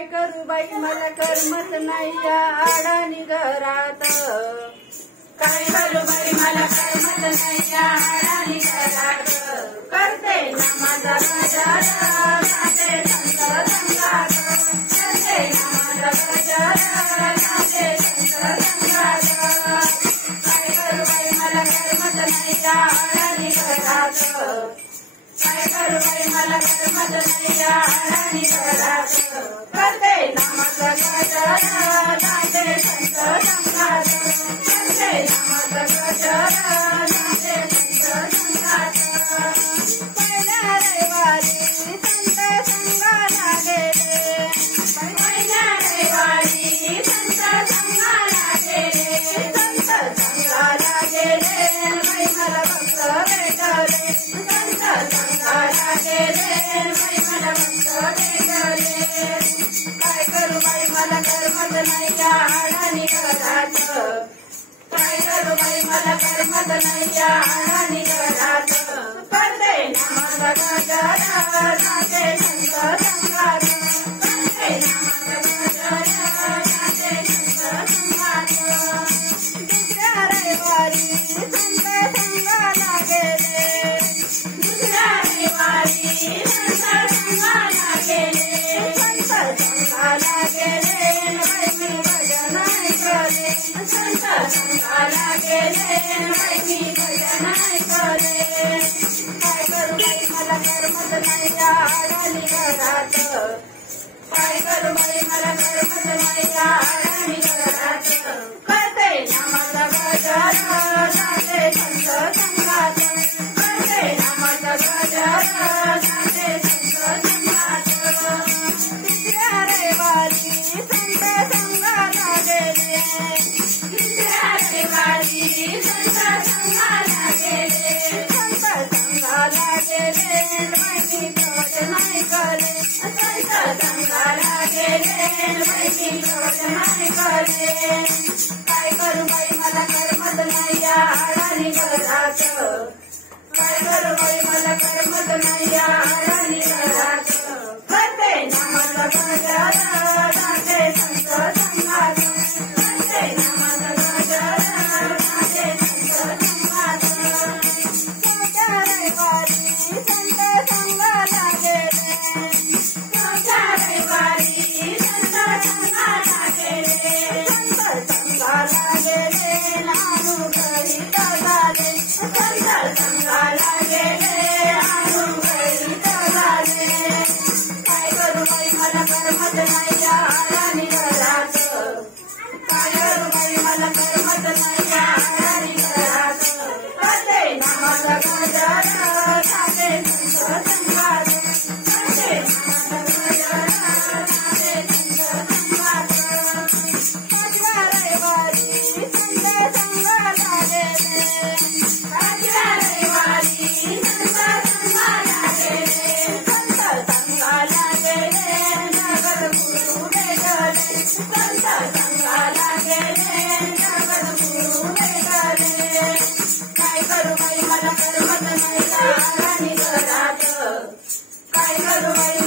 काय करू बाई मला करमत नाही या आडानी घरात। काय करू बाई मला करमत नाही या आडानी घरात। करते ना माझा गजर जाते संत संगात। करते ना माझा गजर जाते संत संगात। काय करू बाई मला करमत नाही या आडानी घरात। काय करू बाई मला करमत नाही या आडानी घरात। करते ना माझा गजर जाते संत संगात। करते ना माझा गजर जाते संत संगात। पहिल्या रविवारी संत संगाला गेले। पहिल्या रविवारी संत संगाला गेले। संत संगाला गेले बाई मला भक्त भेटले। संत संगाला गेले बाई मला भक्त भेटले। काय करू बाई मला करमत नाही या आडानी घरात। काय करू बाई मला करमत नाही या आडानी घरात। करते ना माझा गजर जाते संत संगात। करते ना माझा गजर जाते संत संगात। दुसऱ्या रविवारी संत संगाला गेले। दुसऱ्या रविवारी संत संगाला गेले। संत संगाला गेले बाई मी भजन ऐकले। संत संगाला गेले बाई मी भजन ऐकले। काय करू बाई मला करमत नाही या आडानी घरात। काय करू बाई मला करमत नाही या आडानी घरात। करते ना माझा गजर जाते संत संगात। करते ना माझा गजर जाते संत संगात। तिसऱ्या रविवारी संत संगाला गेले। तिसऱ्या रविवारी संत संगाला गेले। संत संगाला गेले बाई मी भजन ऐकले। संत संगाला गेले बाई मी भजन ऐकले। काय करू बाई मला करमत नाही या आडानी घरात। काय करू बाई मला करमत नाही या आडानी घरात। करते ना माझा गजर जाते संत संगात। करते ना माझा गजर जाते संत संगात। चौथ्या रविवारी संत संगाला गेले। चौथ्या रविवारी संत संगाला गेले। संत संगाला गेले आणू घरी झाले। संत संगाला गेले आणू घरी झाले। काय करू बाई मला करमत नाही या आडानी घरात। काय करू बाई मला करमत नाही या आडानी घरात। करते ना माझा गजर जाते संत संगात। करते ना माझा गजर जाते संत संगात। पाचव्या रविवारी संत संगाला गेले। पाचव्या रविवारी संत संगाला गेले। संत संगाला गेले जगद्गुरु भेटले। संत संगाला गेले जगद्गुरु भेटले। काय करू बाई मला करमत नाही या आडानी घरात। काय करू बाई